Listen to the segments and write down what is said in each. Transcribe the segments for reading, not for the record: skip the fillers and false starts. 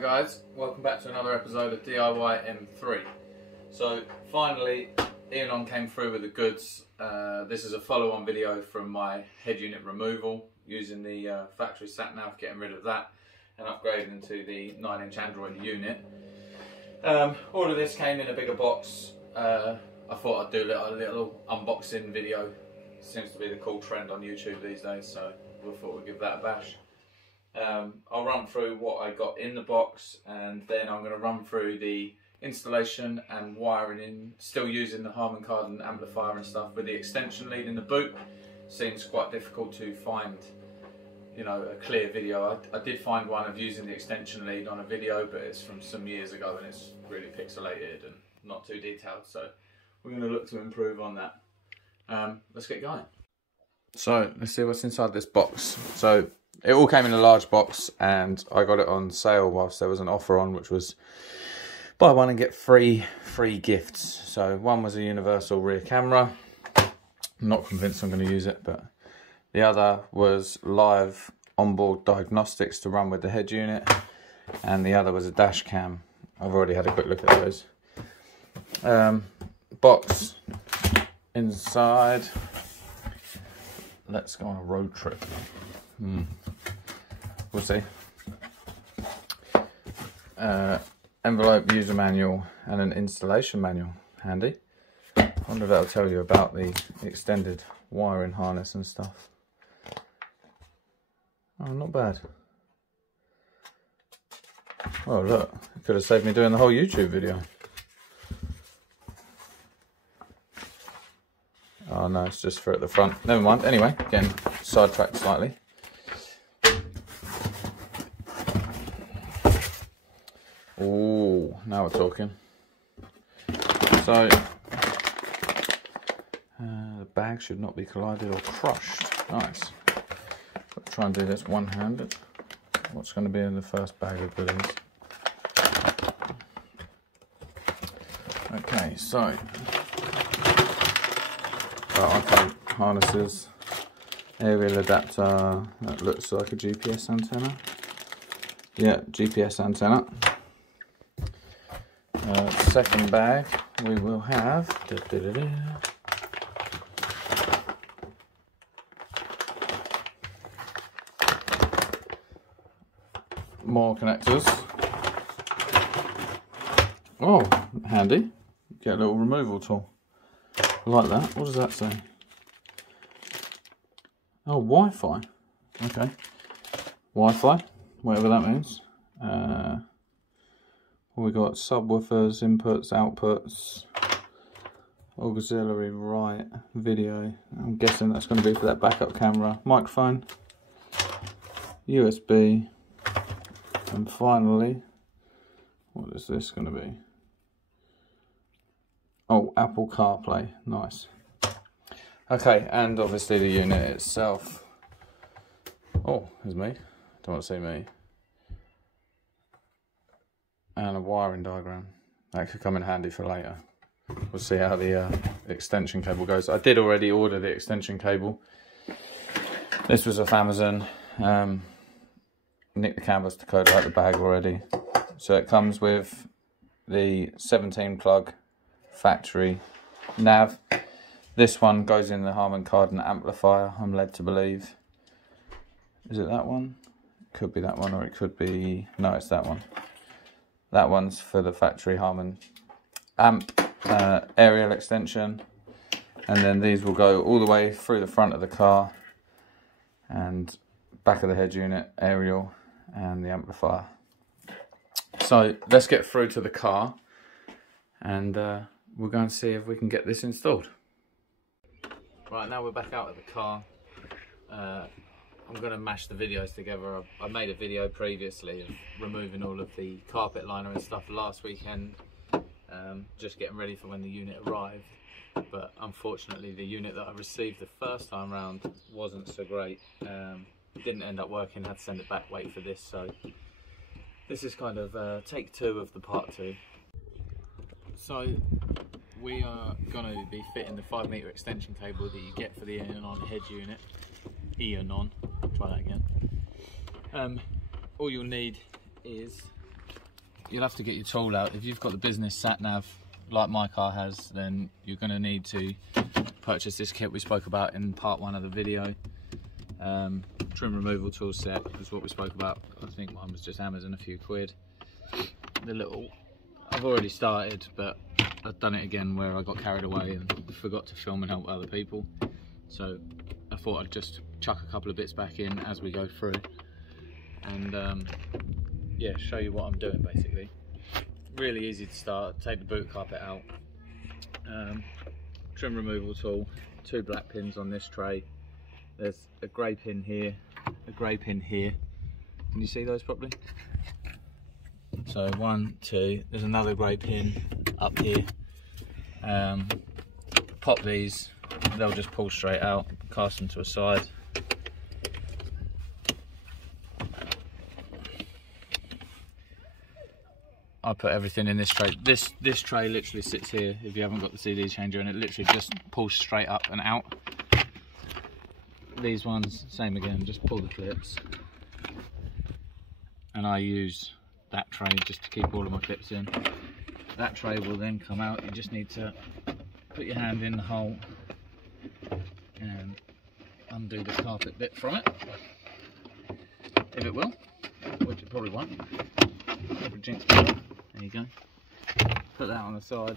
Hi guys, welcome back to another episode of DIY M3. So finally Eonon came through with the goods. This is a follow-on video from my head unit removal using the factory sat nav, getting rid of that and upgrading to the 9-inch Android unit. All of this came in a bigger box. I thought I'd do a little unboxing video. Seems to be the cool trend on YouTube these days, so we thought we'd give that a bash. I'll run through what I got in the box, and then I'm going to run through the installation and wiring in, still using the Harman Kardon amplifier and stuff with the extension lead in the boot. Seems quite difficult to find, you know, a clear video. I did find one of using the extension lead on a video, but it's from some years ago and it's really pixelated and not too detailed, so we're going to look to improve on that. Let's get going. So let's see what's inside this box. So it all came in a large box and I got it on sale whilst there was an offer on, which was buy one and get free gifts. So one was a universal rear camera. I'm not convinced I'm going to use it, but the other was live onboard diagnostics to run with the head unit, and the other was a dash cam. I've already had a quick look at those. Box inside. Let's go on a road trip. We'll see. Envelope, user manual and an installation manual. Handy. I wonder if that'll tell you about the extended wiring harness and stuff. Oh, not bad. Oh look, it could have saved me doing the whole YouTube video. Oh no, it's just for at the front. Never mind. Anyway, getting sidetracked slightly. Oh, now we're talking. So, the bag should not be collided or crushed. Nice. I'll try and do this one-handed. What's going to be in the first bag of goodies? Okay, so okay, harnesses, aerial adapter, that looks like a GPS antenna. Yeah, GPS antenna. Second bag, we will have more connectors. Oh, handy. Get a little removal tool. I like that. What does that say? Oh, Wi-Fi. Okay. Wi-Fi, whatever that means. We got subwoofers, inputs, outputs, auxiliary right, video. I'm guessing that's going to be for that backup camera. Microphone, USB, and finally, what is this going to be? Oh, Apple CarPlay. Nice. Okay, and obviously the unit itself. Oh, there's me. Don't want to see me. And a wiring diagram. That could come in handy for later. We'll see how the extension cable goes. I did already order the extension cable. This was off Amazon. Nicked the canvas decoder out the bag already. So it comes with the 17 plug factory nav. This one goes in the Harman Kardon amplifier, I'm led to believe. Is it that one? It could be that one, or it could be... No, it's that one. That one's for the factory Harman amp, aerial extension, and then these will go all the way through the front of the car and back of the head unit, aerial, and the amplifier. So let's get through to the car, and we're going to see if we can get this installed. Right, now we're back out of the car. I'm going to mash the videos together. I made a video previously of removing all of the carpet liner and stuff last weekend, just getting ready for when the unit arrived. But unfortunately the unit that I received the first time round wasn't so great. Didn't end up working, had to send it back, wait for this. So this is kind of take 2 of the part 2. So we are going to be fitting the 5-meter extension cable that you get for the Eonon head unit. Eonon, try that again. All you'll need is you'll have to get your tool out. If you've got the business sat nav like my car has, then you're going to need to purchase this kit we spoke about in part 1 of the video. Trim removal tool set is what we spoke about. I think mine was just Amazon, a few quid. The little, I've already started, but I've done it again where I got carried away and forgot to film and help other people. So I thought I'd just chuck a couple of bits back in as we go through and yeah, show you what I'm doing basically. Really easy to start. Take the boot carpet out, trim removal tool, 2 black pins on this tray. There's a grey pin here, a grey pin here. Can you see those properly? So 1, 2, there's another grey pin up here. Pop these, they'll just pull straight out, cast them to a side. I put everything in this tray. This tray literally sits here if you haven't got the CD changer, and it literally just pulls straight up and out. These ones, same again, just pull the clips. And I use that tray just to keep all of my clips in. That tray will then come out. You just need to put your hand in the hole and undo the carpet bit from it. If it will, which it probably won't. There you go. Put that on the side.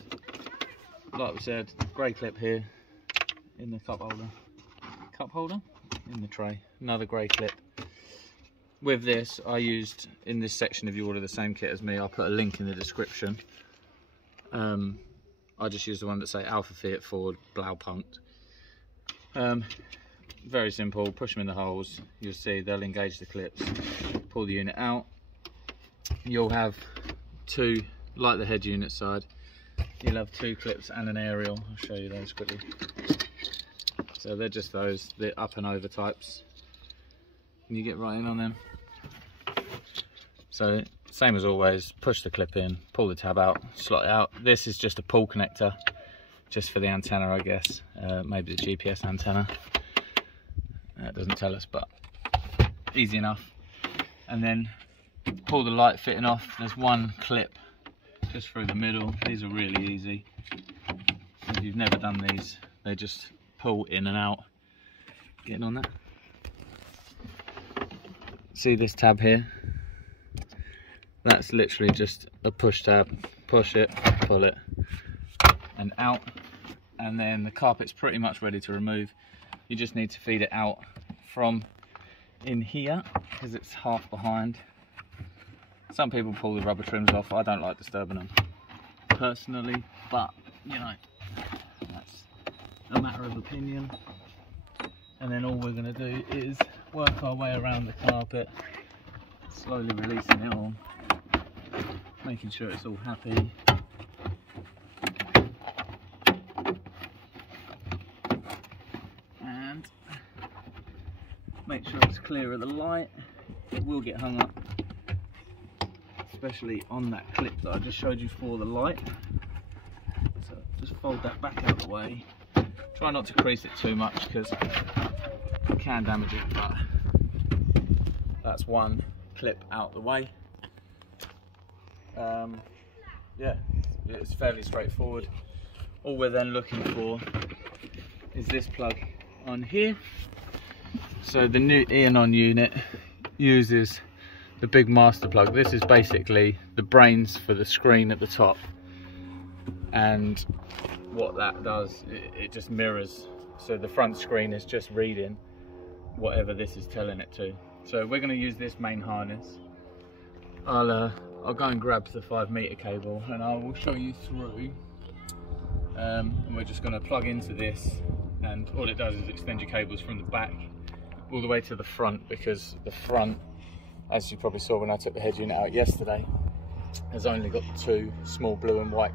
Like we said, grey clip here in the cup holder. Cup holder in the tray. Another grey clip. With this, I used in this section. If you order the same kit as me, I'll put a link in the description. I just used the one that say Alpha Fiat Ford Blaupunkt. Very simple. Push them in the holes. You'll see they'll engage the clips. Pull the unit out. You'll have 2, like the head unit side, you'll have 2 clips and an aerial. I'll show you those quickly. So they're just those, the up and over types. And you get right in on them. So same as always, push the clip in, pull the tab out, slot it out. This is just a pull connector, just for the antenna, I guess. Maybe the GPS antenna. It doesn't tell us, but easy enough. And then pull the light fitting off. There's 1 clip just through the middle. These are really easy. If you've never done these, they just pull in and out. Getting on that. See this tab here? That's literally just a push tab. Push it, pull it, and out. And then the carpet's pretty much ready to remove. You just need to feed it out from in here because it's half behind. Some people pull the rubber trims off. I don't like disturbing them personally, but you know, that's a matter of opinion. And then all we're going to do is work our way around the carpet, slowly releasing it all, making sure it's all happy. And make sure it's clear of the light. It will get hung up, especially on that clip that I just showed you for the light. So just fold that back out of the way. Try not to crease it too much because it can damage it, but that's 1 clip out the way. Yeah, it's fairly straightforward. All we're then looking for is this plug on here. So the new Eonon unit uses the big master plug. This is basically the brains for the screen at the top, and what that does, it just mirrors, so the front screen is just reading whatever this is telling it to. So we're going to use this main harness. I'll go and grab the 5-meter cable and I will show you through. And we're just going to plug into this, and all it does is extend your cables from the back all the way to the front, because the front, as you probably saw when I took the head unit out yesterday, has only got 2 small blue and white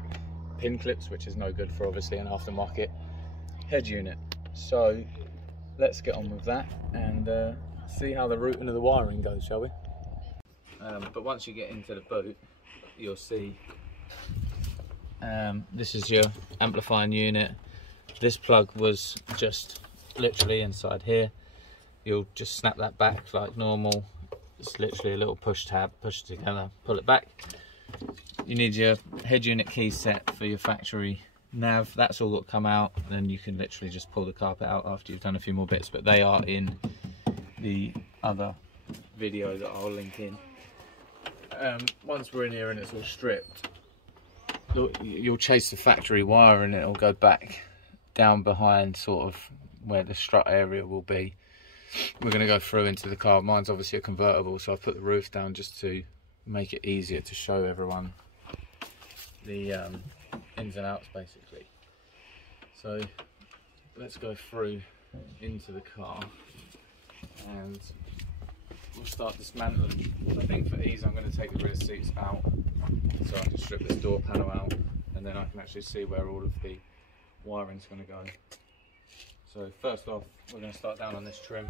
pin clips, which is no good for obviously an aftermarket head unit. So let's get on with that and see how the routing of the wiring goes, shall we? But once you get into the boot, you'll see this is your amplifying unit. This plug was just literally inside here. You'll just snap that back like normal. It's literally a little push tab, push it together, pull it back. you need your head unit key set for your factory nav. That's all got to come out. Then you can literally just pull the carpet out after you've done a few more bits, but they are in the other video that I'll link in. Once we're in here and it's all stripped, you'll chase the factory wire and it'll go back down behind sort of where the strut area will be. We're going to go through into the car. Mine's obviously a convertible, so I've put the roof down just to make it easier to show everyone the ins and outs basically. So let's go through into the car and we'll start dismantling. I think for ease I'm going to take the rear seats out so I can strip this door panel out, and then I can actually see where all of the wiring's going to go. So first off, we're going to start down on this trim.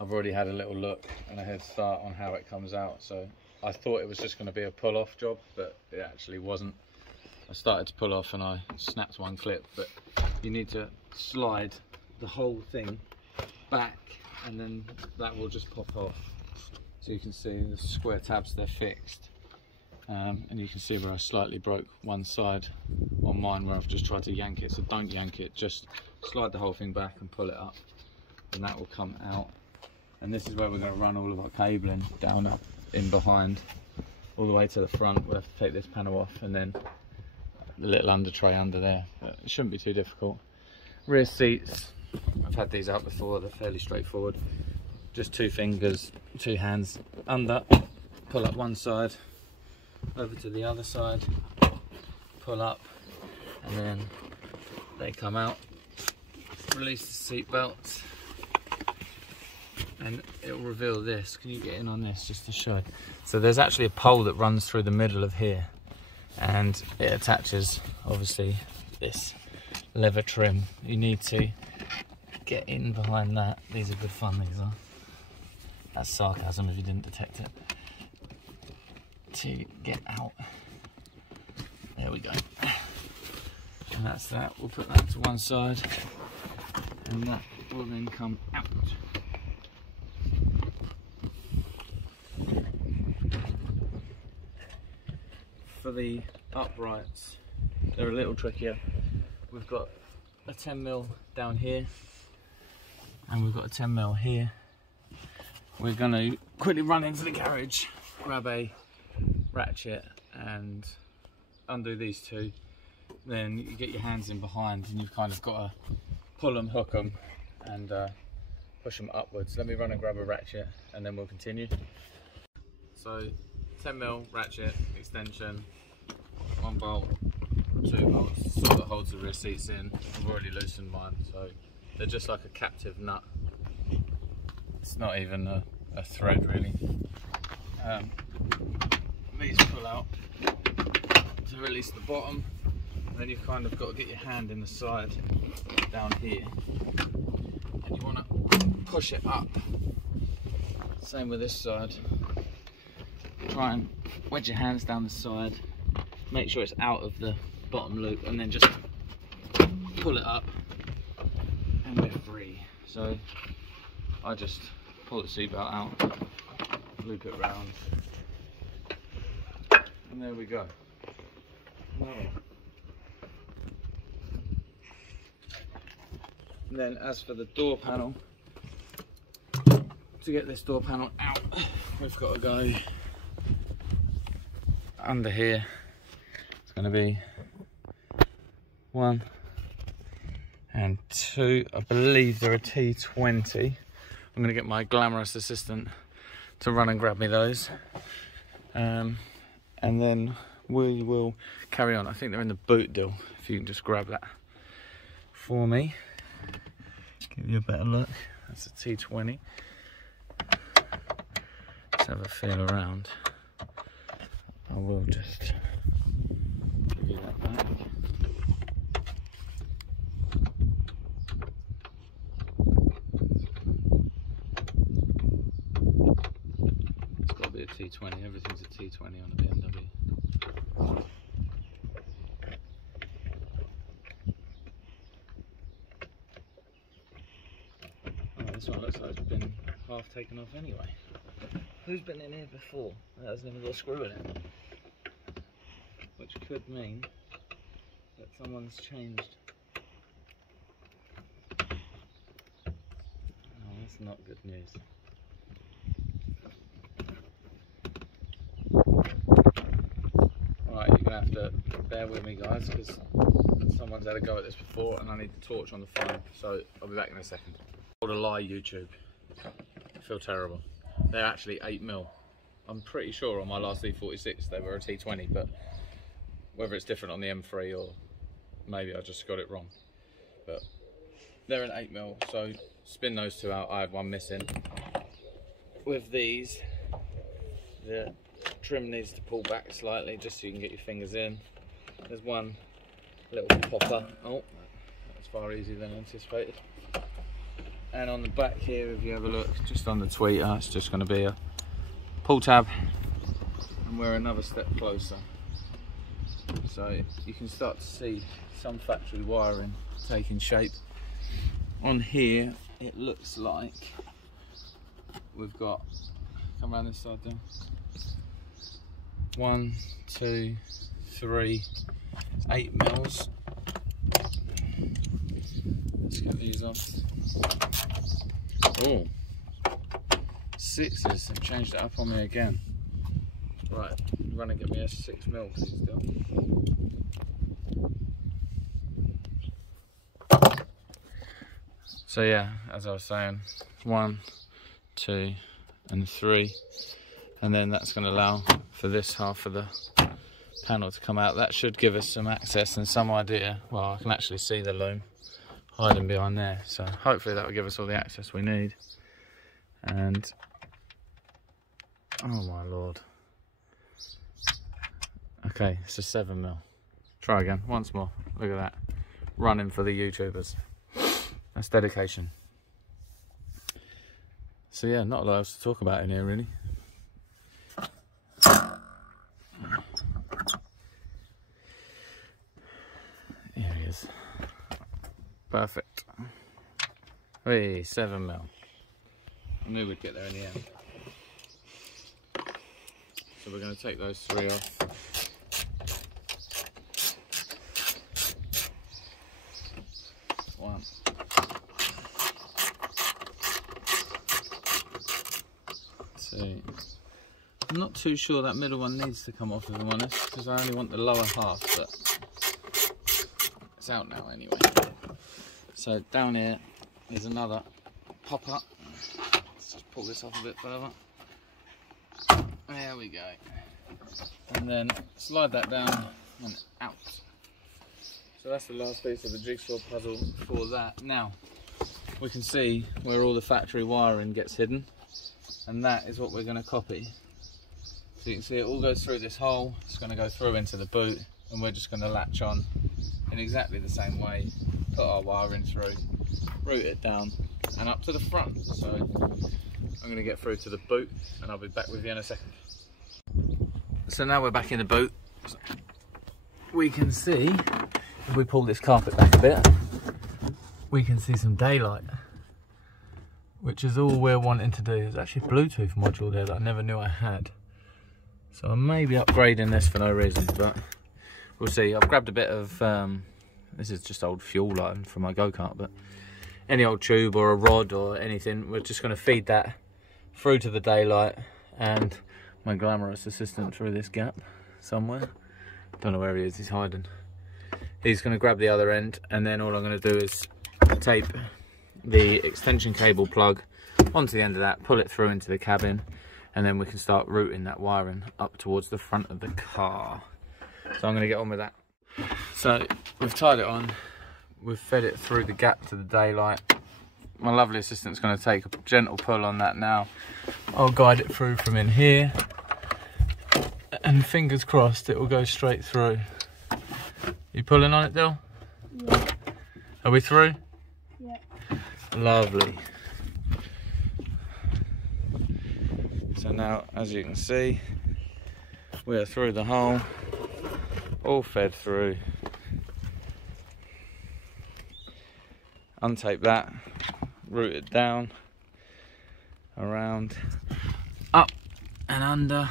I've already had a little look and a head start on how it comes out. So I thought it was just going to be a pull off job, but it actually wasn't. I started to pull off and I snapped one clip, but you need to slide the whole thing back and then that will just pop off. So you can see the square tabs, they're fixed. And you can see where I slightly broke one side on mine where I've just tried to yank it. So don't yank it, just slide the whole thing back and pull it up and that will come out. And this is where we're going to run all of our cabling down up in behind all the way to the front. We'll have to take this panel off and then the little under tray under there, but it shouldn't be too difficult. Rear seats, I've had these out before, they're fairly straightforward. Just 2 fingers, 2 hands under, pull up one side, over to the other side, pull up, and then they come out. Release the seat belts, and it will reveal this. Can you get in on this just to show? So there's actually a pole that runs through the middle of here, and it attaches, obviously, this leather trim. You need to get in behind that. These are good fun, these are. That's sarcasm if you didn't detect it. To get out. There we go. And that's that. We'll put that to one side and that will then come out. For the uprights, they're a little trickier. We've got a 10mm down here and we've got a 10mm here. We're going to quickly run into the garage, grab a ratchet and undo these 2. Then you get your hands in behind and you've kind of got to pull them, hook them and push them upwards. Let me run and grab a ratchet and then we'll continue. So 10mm ratchet extension, 1 bolt, 2 bolts, sort of holds the rear seats in. I've already loosened mine, so they're just like a captive nut. It's not even a thread really. These pull out to release the bottom, and then you've kind of got to get your hand in the side down here and you want to push it up. Same with this side. Try and wedge your hands down the side, make sure it's out of the bottom loop, and then just pull it up and we're free. So I just pull the seatbelt out, loop it round, and there we go. And then as for the door panel, to get this door panel out, we've got to go under here. It's going to be 1 and 2. I believe they're a T20. I'm going to get my glamorous assistant to run and grab me those. And then we will carry on. I think they're in the boot deal, if you can just grab that for me. Give you a better look. That's a T20. Let's have a feel around. I will just give you that back. It's got to be a T20. Everything's a T20 on a BMW. This one looks like it's been half taken off anyway. Who's been in here before? That hasn't even got a screw in it. which could mean that someone's changed. Oh, that's not good news. Alright, you're going to have to bear with me, guys, because someone's had a go at this before and I need the torch on the phone, so I'll be back in a second. What a lie, YouTube. I feel terrible. They're actually 8mm. I'm pretty sure on my last e46 they were a T20, but whether it's different on the M3 or maybe I just got it wrong. But they're an 8mm, so spin those two out. I had one missing. With these, the trim needs to pull back slightly just so you can get your fingers in. There's one little popper. Oh, that's far easier than anticipated. And on the back here, if you have a look, just on the tweeter, it's just going to be a pull tab, and we're another step closer. So you can start to see some factory wiring taking shape. On here, it looks like we've got, come around this side then. 1, 2, 3, 8mm. Let's get these off. Oh, 6s, they've changed it up on me again. Right, run and get me a 6mm please, still. So yeah, as I was saying, 1, 2 and 3, and then that's going to allow for this half of the panel to come out. That should give us some access and some idea. Well, I can actually see the loom hiding behind there, so hopefully that will give us all the access we need. And oh my lord, okay, it's a 7mm. Try again, once more. Look at that, running for the YouTubers. That's dedication. So yeah, not a lot else to talk about in here really. Here he is. Perfect. Hey, 7mm. I knew we'd get there in the end. So we're going to take those 3 off. One. Two. I'm not too sure that middle one needs to come off, if I'm honest, because I only want the lower half, but it's out now anyway. So down here is another popper. Let's just pull this off a bit further. There we go. And then slide that down and out. So that's the last piece of the jigsaw puzzle for that. Now we can see where all the factory wiring gets hidden, and that is what we're going to copy. So you can see it all goes through this hole. It's going to go through into the boot, and we're just going to latch on in exactly the same way, put our wiring through, route it down and up to the front. So I'm going to get through to the boot and I'll be back with you in a second. So now we're back in the boot. We can see, if we pull this carpet back a bit, we can see some daylight, which is all we're wanting to do. There's actually a Bluetooth module there that I never knew I had. So I may be upgrading this for no reason, but we'll see. I've grabbed a bit of, this is just old fuel line from my go-kart, but any old tube or a rod or anything, we're just going to feed that through to the daylight and my glamorous assistant through this gap somewhere. Don't know where he is, he's hiding. He's going to grab the other end, and then all I'm going to do is tape the extension cable plug onto the end of that, pull it through into the cabin, and then we can start routing that wiring up towards the front of the car. So I'm going to get on with that. So we've tied it on, we've fed it through the gap to the daylight. My lovely assistant's going to take a gentle pull on that now. I'll guide it through from in here, and fingers crossed it will go straight through. You pulling on it, Dill? Yeah. Are we through? Yeah. Lovely. So now, as you can see, we are through the hole, all fed through. Untape that, route it down, around, up and under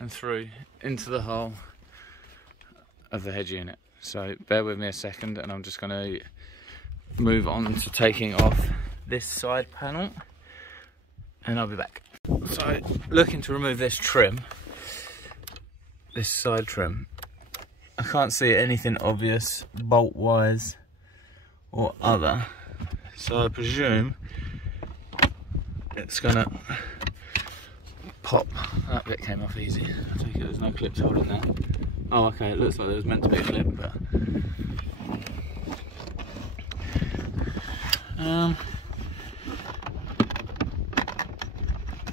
and through into the hole. of the head unit. So bear with me a second, and I'm just going to move on to taking off this side panel, and I'll be back. So looking to remove this trim, this side trim, I can't see anything obvious bolt wise or other, so I presume it's gonna pop. That bit came off easy. I take it there's no clips holding that. Oh, okay, it looks like there was meant to be a clip, but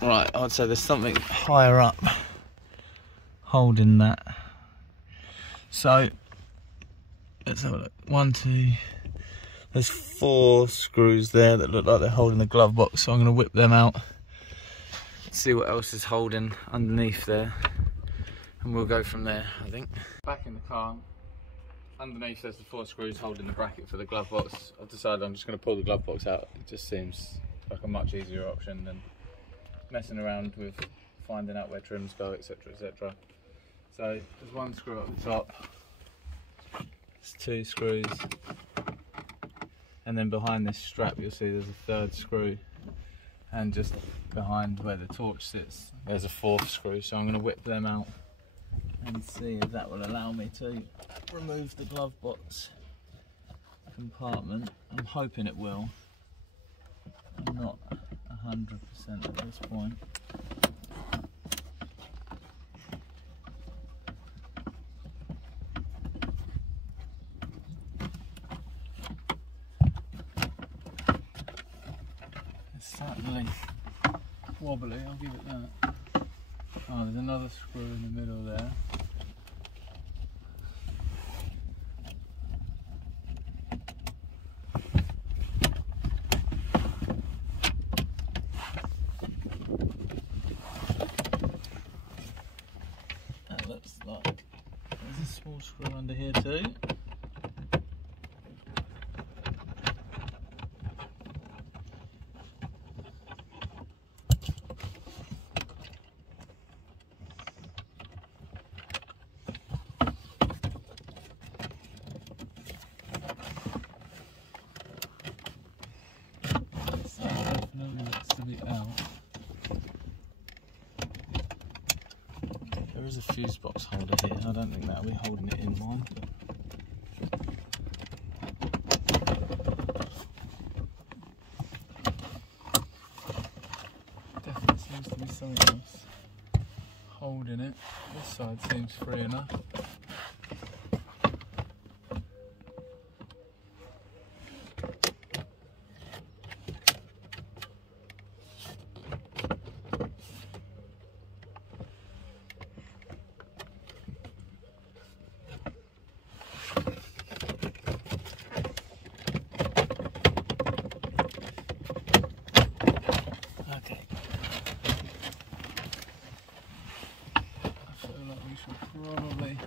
right, I'd say there's something higher up holding that. So let's have a look. 1, 2. There's 4 screws there that look like they're holding the glove box, so I'm going to whip them out, see what else is holding underneath there, and we'll go from there, I think. Back in the car, underneath there's the 4 screws holding the bracket for the glove box. I've decided I'm just going to pull the glove box out. It just seems like a much easier option than messing around with finding out where trims go, etc, etc. So there's 1 screw at the top, there's 2 screws, and then behind this strap you'll see there's a 3rd screw, and just behind where the torch sits there's a 4th screw. So I'm going to whip them out and see if that will allow me to remove the glove box compartment. I'm hoping it will. I'm not 100% at this point. It's certainly wobbly, I'll give it that. Oh, there's another screw in the middle there. That looks like there's a small screw under here too. There is a fuse box holder here. I don't think that'll be holding it in mine. Definitely seems to be something else holding it. This side seems free enough. Probably.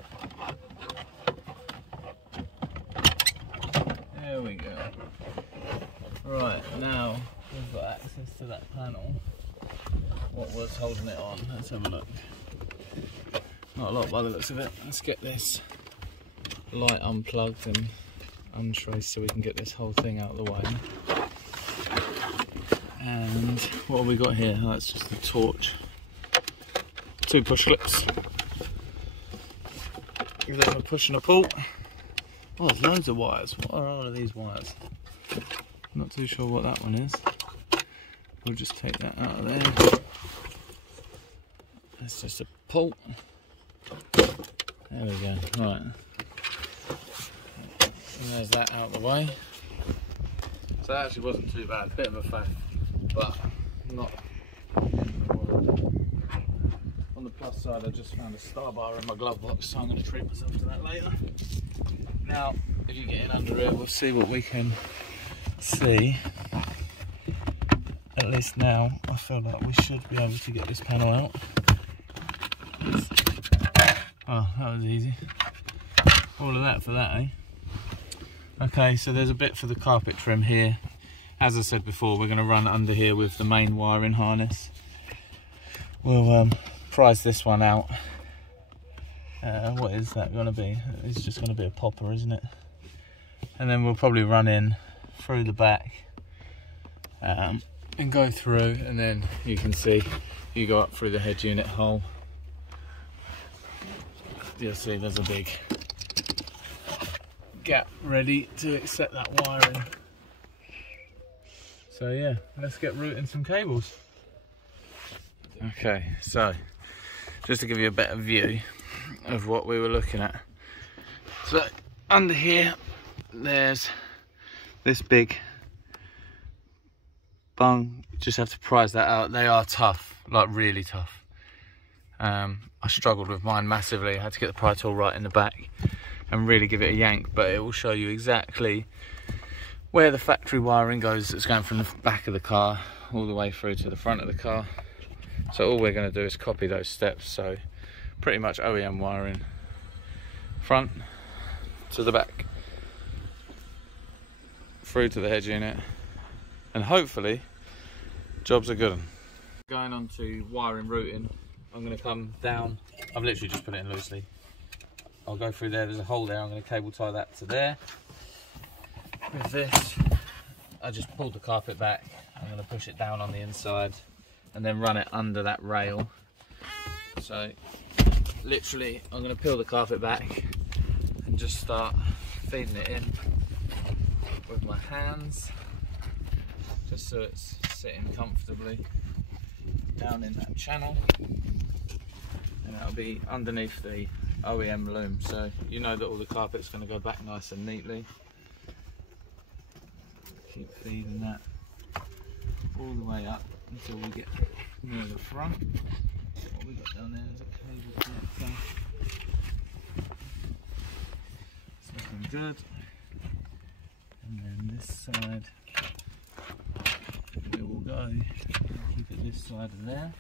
There we go. Right, now we've got access to that panel. What was holding it on? Let's have a look. Not a lot by the looks of it. Let's get this light unplugged and untraced so we can get this whole thing out of the way. And what have we got here? Oh, that's just the torch. 2 push clips. Give them a push and a pull. Oh, there's loads of wires. What are all of these wires? I'm not too sure what that one is. We'll just take that out of there. That's just a pull. There we go. Right. And there's that out of the way. So that actually wasn't too bad. Bit of a faff, but not. On the plus side, I just found a star bar in my glove box, so I'm going to treat myself to that later. Now, if you get in under it, we'll see what we can see. At least now, I feel like we should be able to get this panel out. Oh, that was easy. All of that for that, eh? Okay, so there's a bit for the carpet trim here. As I said before, we're going to run under here with the main wiring harness. We'll prise this one out what is that going to be? It's just going to be a popper, isn't it? And then we'll probably run in through the back and go through, and then you can see you go up through the head unit hole. You'll see there's a big gap ready to accept that wiring. So yeah, let's get routing some cables. Okay, so just to give you a better view of what we were looking at. So under here, there's this big bung. You just have to prise that out. They are tough, like really tough. I struggled with mine massively. I had to get the pry tool right in the back and really give it a yank, but it will show you exactly where the factory wiring goes. It's going from the back of the car all the way through to the front of the car. So all we're going to do is copy those steps. So pretty much OEM wiring, front to the back, through to the head unit, and hopefully jobs are good. Going on to wiring routing, I'm going to come down. I've literally just put it in loosely. I'll go through there, there's a hole there, I'm going to cable tie that to there. With this, I just pulled the carpet back, I'm going to push it down on the inside and then run it under that rail. So literally I'm going to peel the carpet back and just start feeding it in with my hands, just so it's sitting comfortably down in that channel, and that'll be underneath the OEM loom, so you know that all the carpet's going to go back nice and neatly. Keep feeding that all the way up until we get near the front. What we got down there is a cable connector. It's looking good. And then this side, we will go, keep it this side of there.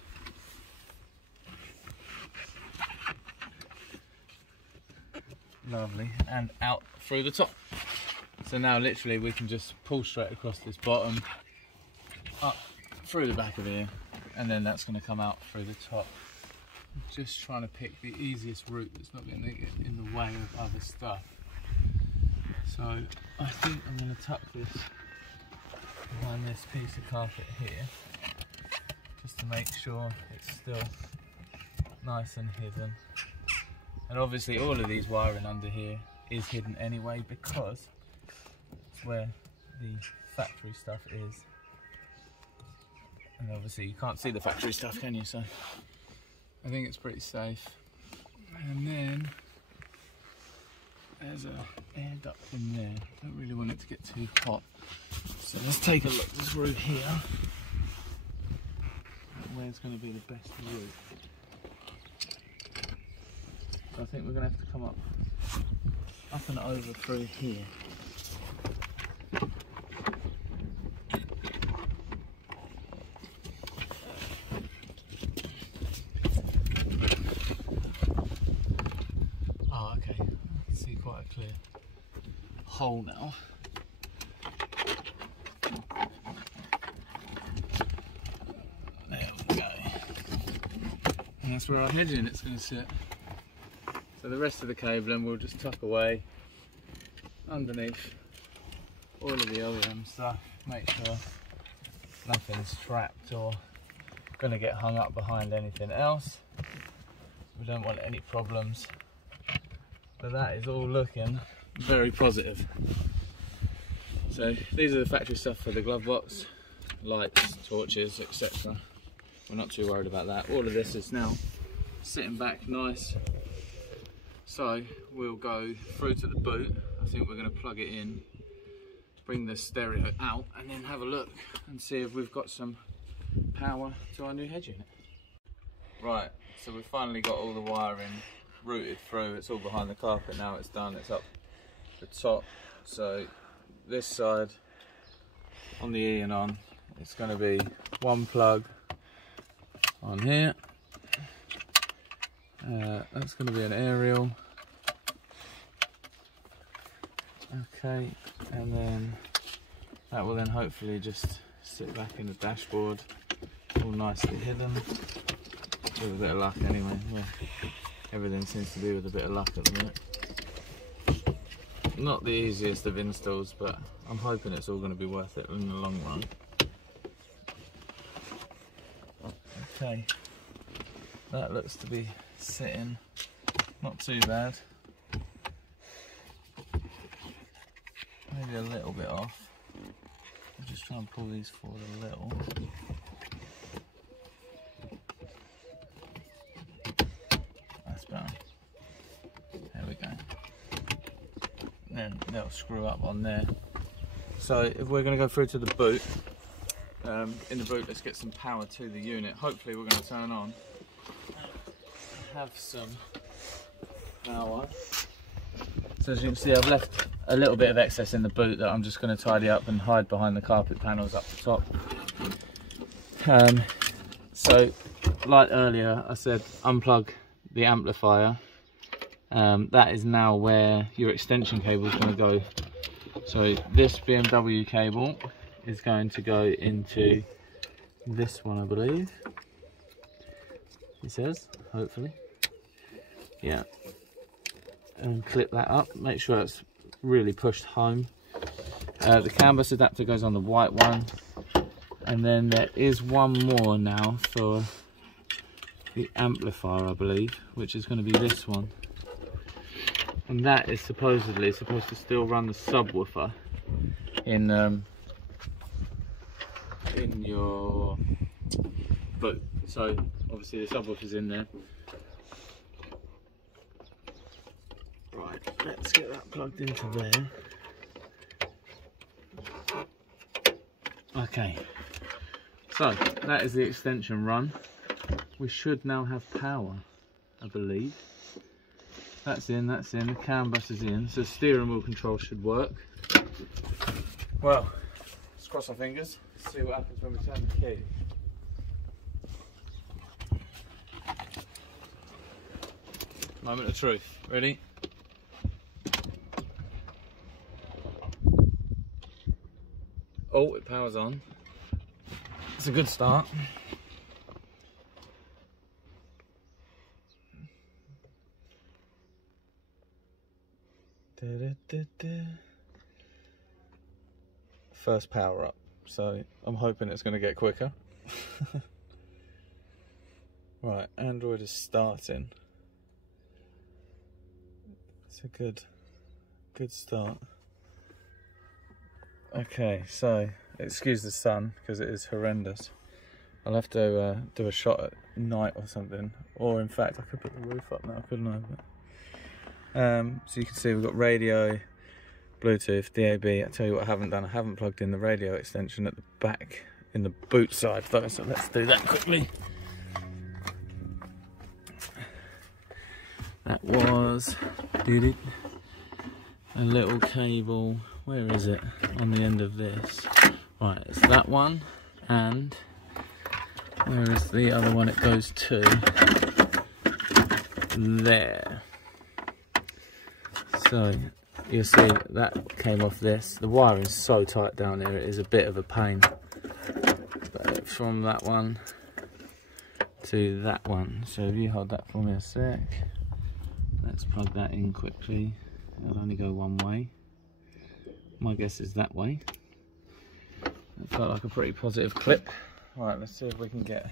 Lovely, and out through the top. So now literally we can just pull straight across this bottom, up through the back of here, and then that's going to come out through the top. I'm just trying to pick the easiest route that's not going to get in the way of other stuff. So I think I'm going to tuck this behind this piece of carpet here, just to make sure it's still nice and hidden. And obviously all of these wiring under here is hidden anyway, because it's where the factory stuff is. And obviously you can't see the factory stuff, can you? So I think it's pretty safe. And then there's an air duct in there. Don't really want it to get too hot. So let's take a look through here at where's going to be the best route. So I think we're going to have to come up and over through here. Oh, okay. I can see quite a clear hole now. There we go. And that's where our head unit's going to sit. So the rest of the cabling we'll just tuck away underneath all of the OEM stuff, make sure nothing's trapped or going to get hung up behind anything else. We don't want any problems, but that is all looking very positive. So these are the factory stuff for the glove box, lights, torches, etc. We're not too worried about that. All of this is now sitting back nice. So we'll go through to the boot. I think we're going to plug it in, bring the stereo out, and then have a look and see if we've got some power to our new head unit. Right, so we've finally got all the wiring routed through. It's all behind the carpet now, it's done, it's up the top. So this side on the Eonon, it's going to be one plug on here. That's going to be an aerial. Okay, and then that will then hopefully just sit back in the dashboard, all nicely hidden, with a bit of luck anyway. Yeah. Everything seems to be with a bit of luck at the minute. Not the easiest of installs, but I'm hoping it's all going to be worth it in the long run. Okay, that looks to be sitting not too bad. Maybe a little bit off. I'll just try and pull these forward a little. That's better. There we go. And then they'll screw up on there. So if we're going to go through to the boot, in the boot, let's get some power to the unit. Hopefully we're going to turn on, have some power. So as you can see, I've left a little bit of excess in the boot that I'm just going to tidy up and hide behind the carpet panels up the top. So like earlier I said, unplug the amplifier. That is now where your extension cable is going to go. So this BMW cable is going to go into this one, I believe. It says, hopefully. Yeah. And clip that up, make sure it's really pushed home. The CAN bus adapter goes on the white one, and then there is one more now for the amplifier, I believe, which is going to be this one, and that is supposedly supposed to still run the subwoofer in your boot. So obviously the subwoofer's in there. Right, let's get that plugged into there. Okay, so that is the extension run. We should now have power, I believe. That's in, the CAN bus is in, so steering wheel control should work. Well, let's cross our fingers, see what happens when we turn the key. Moment of truth, ready? Oh, it powers on. It's a good start. First power up, so I'm hoping it's going to get quicker. Right, Android is starting. It's a good start. Okay, so excuse the sun because it is horrendous. I'll have to do a shot at night or something, or in fact I could put the roof up now, couldn't I? But, so you can see we've got radio, Bluetooth, DAB. I tell you what I haven't done, I haven't plugged in the radio extension at the back in the boot side though, so let's do that quickly. That was a little cable. Where is it? On the end of this. Right, it's that one, and where is the other one it goes to? There. So you'll see that came off this. The wire is so tight down here, it is a bit of a pain. But from that one to that one. So if you hold that for me a sec, let's plug that in quickly. It'll only go one way. My guess is that way. It felt like a pretty positive clip. Right, let's see if we can get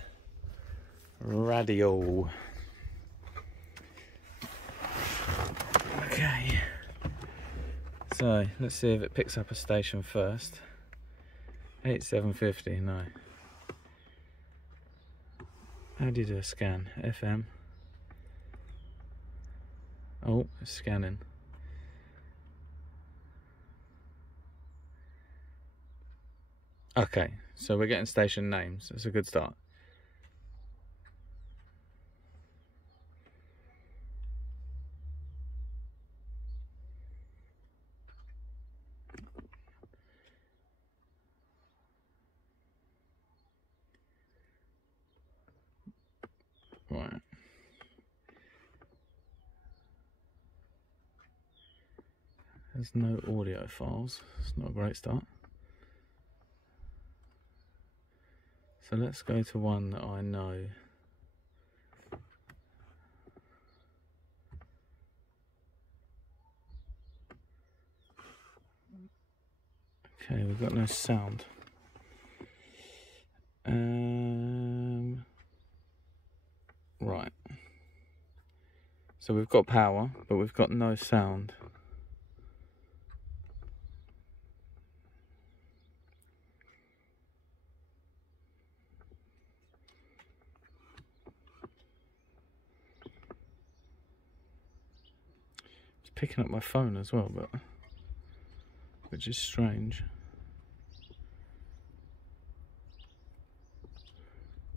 radio. Okay. So let's see if it picks up a station first. 8750, no. How do you do a scan? FM. Oh, it's scanning. Okay, so we're getting station names. That's a good start. Right. There's no audio files. It's not a great start. So let's go to one that I know. Okay, we've got no sound. Right. So we've got power, but we've got no sound. It's picking up my phone as well, but which is strange.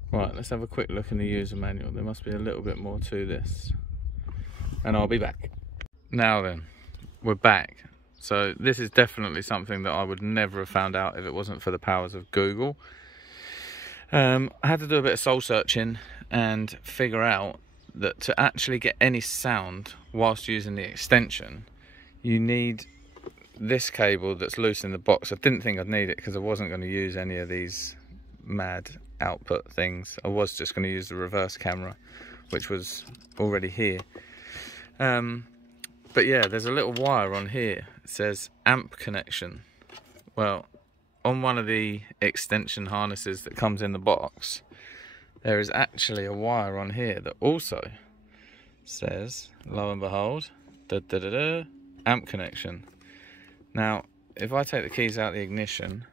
Right, let's have a quick look in the user manual. There must be a little bit more to this. And I'll be back. Now then, we're back. So this is definitely something that I would never have found out if it wasn't for the powers of Google. I had to do a bit of soul searching and figure out that to actually get any sound whilst using the extension, you need this cable that's loose in the box. I didn't think I'd need it because I wasn't going to use any of these mad output things. I was just going to use the reverse camera, which was already here. But yeah, there's a little wire on here. It says amp connection. Well, on one of the extension harnesses that comes in the box, there is actually a wire on here that also says, lo and behold, amp connection. Now, if I take the keys out of the ignition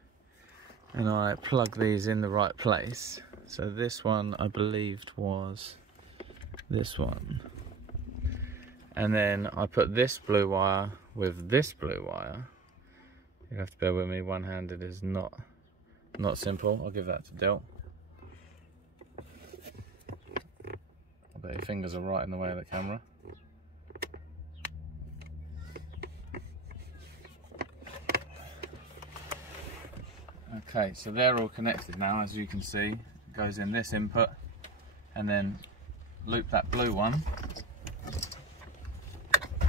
and I plug these in the right place, so this one I believed was this one, and then I put this blue wire with this blue wire. You have to bear with me, one-handed is not simple. I'll give that to Del. I bet your fingers are right in the way of the camera. Okay, so they're all connected now, as you can see. It goes in this input, and then loop that blue one.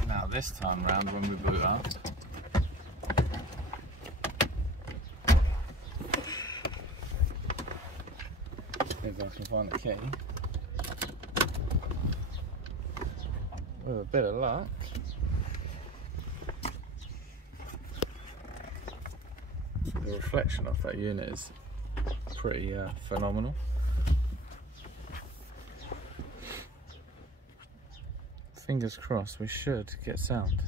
Now this time round, when we boot up, if I can find the key, with a bit of luck, the reflection off that unit is pretty phenomenal. Fingers crossed, we should get sound.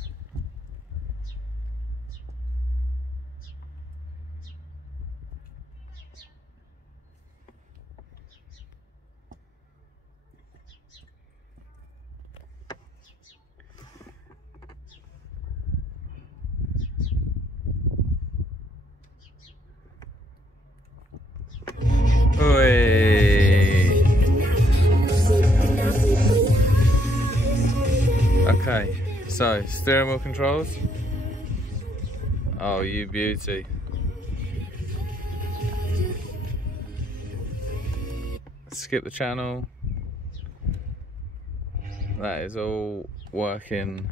Okay, so steering wheel controls. Oh, you beauty. Skip the channel. That is all working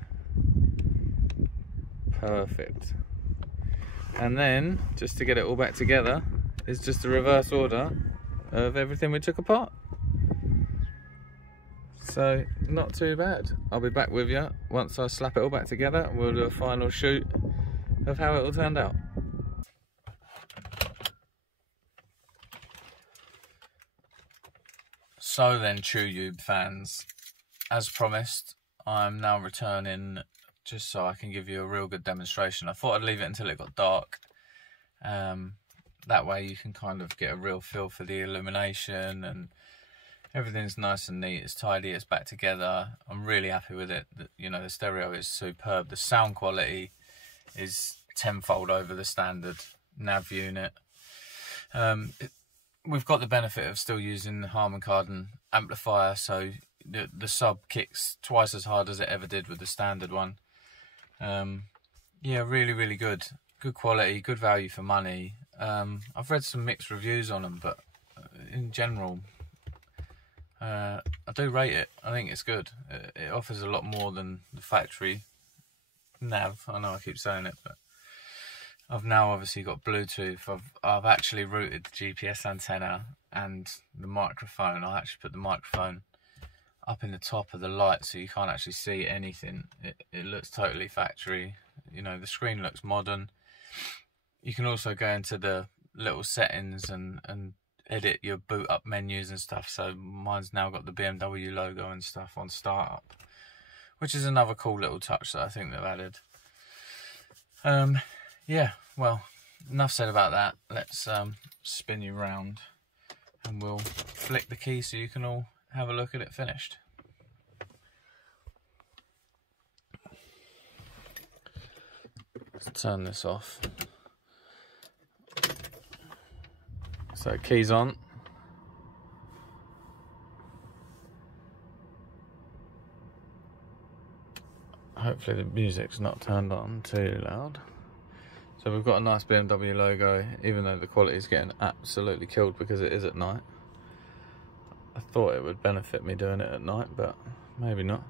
perfect. And then, just to get it all back together, is just a reverse order of everything we took apart. So, not too bad. I'll be back with you once I slap it all back together. We'll do a final shoot of how it all turned out. So then, TrueYube fans, as promised, I'm now returning just so I can give you a real good demonstration. I thought I'd leave it until it got dark. That way you can kind of get a real feel for the illumination, and everything's nice and neat, it's tidy, it's back together. I'm really happy with it. You know, the stereo is superb. The sound quality is tenfold over the standard nav unit. We've got the benefit of still using the Harman Kardon amplifier, so the sub kicks twice as hard as it ever did with the standard one. Yeah, really good. Good quality, good value for money. I've read some mixed reviews on them, but in general, I do rate it. I think it's good. It offers a lot more than the factory nav. I know I keep saying it, but I've now obviously got Bluetooth. I've actually routed the GPS antenna and the microphone. I actually put the microphone up in the top of the light so you can't actually see anything. It looks totally factory. You know, the screen looks modern. you can also go into the little settings and edit your boot up menus and stuff. So mine's now got the BMW logo and stuff on startup, which is another cool little touch that I think they've added. Yeah, well, enough said about that. Let's spin you round and we'll flick the key so you can all have a look at it finished. Let's turn this off. So keys on. Hopefully the music's not turned on too loud. So we've got a nice BMW logo, even though the quality is getting absolutely killed because it is at night. I thought it would benefit me doing it at night, but maybe not.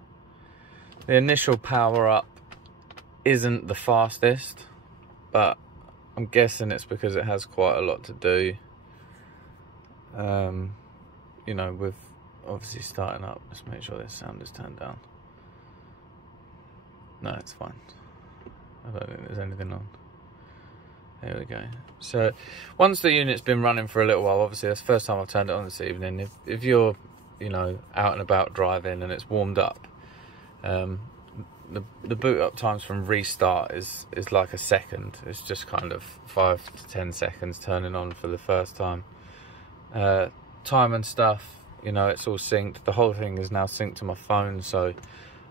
The initial power up isn't the fastest, but I'm guessing it's because it has quite a lot to do. You know, with obviously starting up. Let's make sure this sound is turned down. No, it's fine. I don't think there's anything on. There we go. So once the unit's been running for a little while, obviously that's the first time I've turned it on this evening. If you're, you know, out and about driving and it's warmed up, the boot up times from restart is like a second. It's just kind of 5 to 10 seconds turning on for the first time. Time and stuff, you know, it's all synced. The whole thing is now synced to my phone, so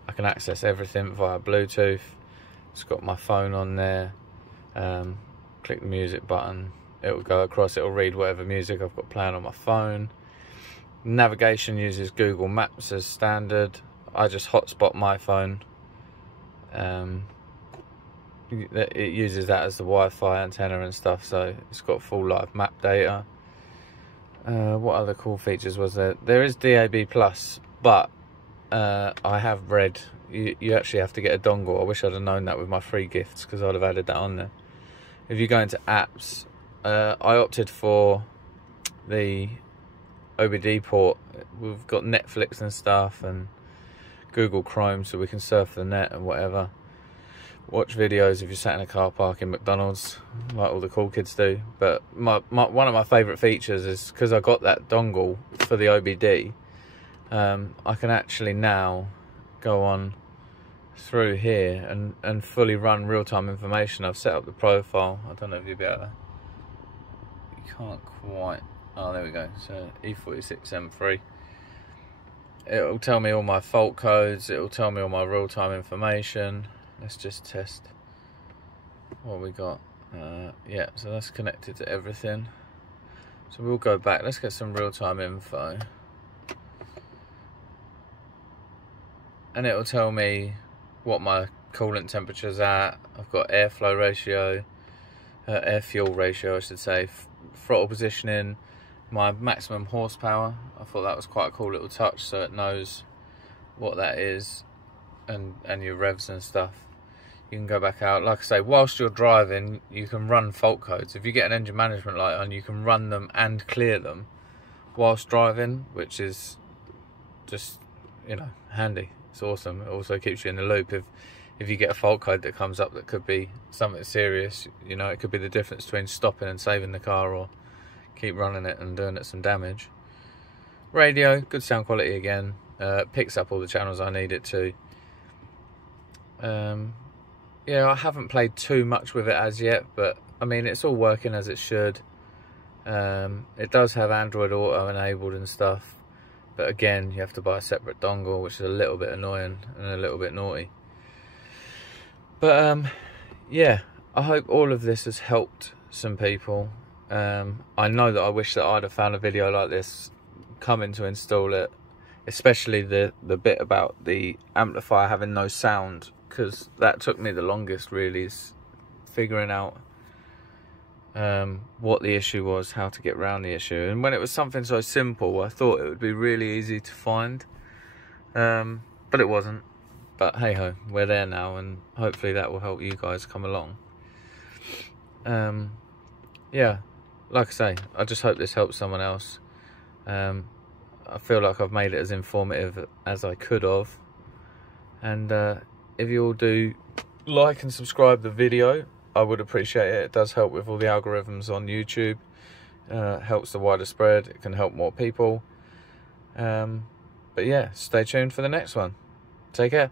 I can access everything via Bluetooth. It's got my phone on there. Click the music button, it will go across, it will read whatever music I've got playing on my phone. Navigation uses Google Maps as standard. I just hotspot my phone. It uses that as the Wi-Fi antenna and stuff, so it's got full live map data. What other cool features was there? There is DAB+, but I have read you actually have to get a dongle. I wish I'd have known that with my free gifts, because I'd have added that on there. If you go into apps, I opted for the OBD port. We've got Netflix and stuff and Google Chrome, so we can surf the net and whatever. Watch videos if you're sat in a car park in McDonald's, like all the cool kids do. But one of my favourite features is, because I got that dongle for the OBD, I can actually now go on through here and fully run real-time information. I've set up the profile. I don't know if you'll be able to, you can't quite, oh there we go. So E46 M3, it'll tell me all my fault codes, it'll tell me all my real-time information. Let's just test what we got. Yeah, so that's connected to everything. So we'll go back, let's get some real-time info, and it'll tell me what my coolant temperature's at. I've got airflow ratio, air fuel ratio I should say, throttle positioning, my maximum horsepower. I thought that was quite a cool little touch, so it knows what that is, and your revs and stuff. You can go back out, like I say, whilst you're driving you can run fault codes. If you get an engine management light on, you can run them and clear them whilst driving, which is just, you know, handy. It's awesome. It also keeps you in the loop. If you get a fault code that comes up that could be something serious, you know, it could be the difference between stopping and saving the car or keep running it and doing it some damage. Radio, good sound quality again. Picks up all the channels I need it to. Yeah, I haven't played too much with it as yet, but I mean, it's all working as it should. It does have Android Auto enabled and stuff, but again, you have to buy a separate dongle, which is a little bit annoying and a little bit naughty. But yeah, I hope all of this has helped some people. I know that I wish that I'd have found a video like this coming to install it, especially the bit about the amplifier having no sound, because that took me the longest really, is figuring out what the issue was, how to get around the issue. And when it was something so simple, I thought it would be really easy to find, but it wasn't. But hey ho, we're there now, and hopefully that will help you guys come along. Yeah, like I say, I just hope this helps someone else. I feel like I've made it as informative as I could have. And if you all do like and subscribe the video, I would appreciate it. It does help with all the algorithms on YouTube. Helps the wider spread. It can help more people. But yeah, stay tuned for the next one. Take care.